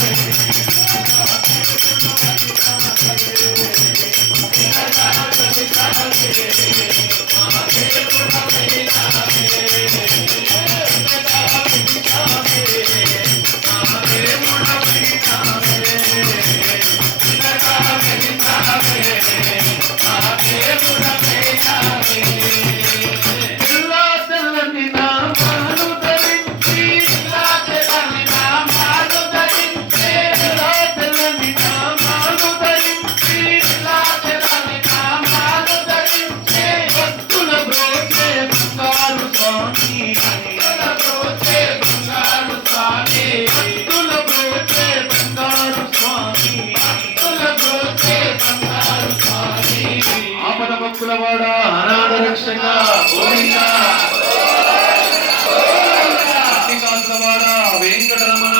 Thank you. Venkataramana